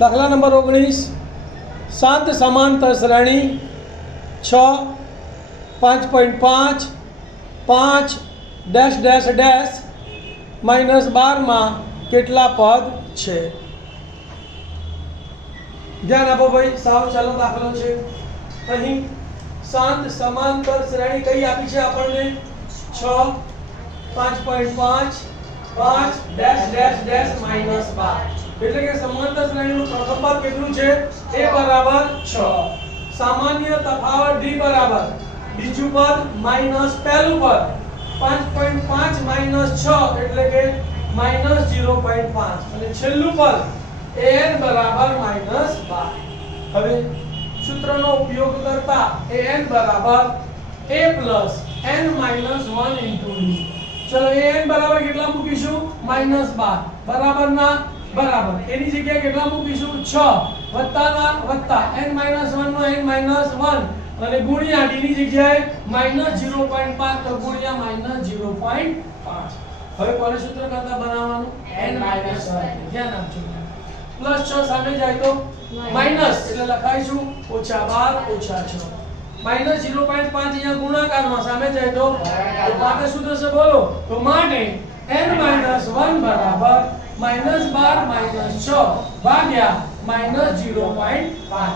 દાખલા નંબર 19 7 સમાંતર શ્રેણી 6 5.5 5 ડેશ ડેશ ડેશ -12 માં કેટલા પદ છે? ધ્યાન આપો ભાઈ, સાવ ચાલો દાખલો છે। અહીં 7 સમાંતર શ્રેણી કઈ આપી છે આપણને? 6 5.5 5 ડેશ ડેશ ડેશ -12 એટલે કે સમાંતર શ્રેણીનું પ્રથમ પદ કેટલું છે? a બરાબર 6, સામાન્ય તફાવત d બરાબર બીજું પદ માઈનસ પહેલું પદ 5.5 - 6 એટલે કે -0.5 અને છેલ્લું પદ an બરાબર -12। હવે સૂત્રનો ઉપયોગ કરતા an બરાબર a + n - 1 * d। ચલો an બરાબર કેટલા મૂકીશું? -12 બરાબર ના બરાબર એની જગ્યાએ કેટલા મૂકીશું? 6 વત્તા ના વત્તા n - 1 નો n - 1 અને ગુણ્યા d ની જગ્યાએ -0.5 તો ગુણ્યા -0.5। હવે કોને સૂત્ર કરતા બનાવવાનું? n - 1 ધ્યાન આપજો। +6 સામે જાય તો માઈનસ એટલે લખાઈશું -12 - 6 -0.5 અહીંયા ગુણાકારમાં સામે જાય તો માટે શું થશે બોલો? તો માટે n - 1 બરાબર -12 - 6 ભાગ્યા -0.5।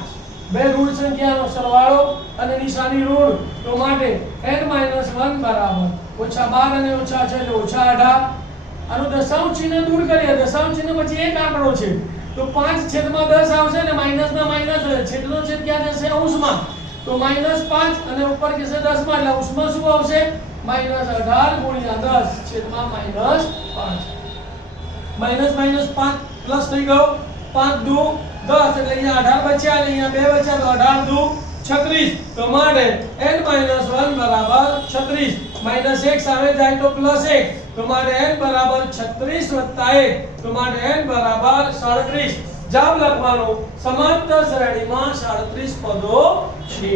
બે ઋણ સંખ્યાનો સરવાળો અને નિશાની ઋણ તો માટે n - 1 બરાબર -12 અને -6 એટલે -18। આનું દશાંશ ચિહ્ન દૂર કરીએ। દશાંશ ચિહ્ન પછી એક આંકડો છે તો 5/10 આવશે ને માઈનસના માઈનસ છેદનો છેદ ક્યાં જશે? અંશમાં તો -5 અને ઉપર જશે 10 માં એટલે અંશમાં શું આવશે? -18 × 10 છેદમાં -5 -5 પ્લસ થઈ ગયો 5 દુ 10 એટલે અહીંયા 18 બચ્યા અને અહીંયા 2 બચ્યા તો 18 દુ 36 તો માટે n - 1 બરાબર 36 -1 સામે જાય તો +1 તો માટે n બરાબર 36 + 1 તો માટે n બરાબર 37। જવાબ લખવાનો સમાંતર શ્રેણીમાં 37 પદો છે।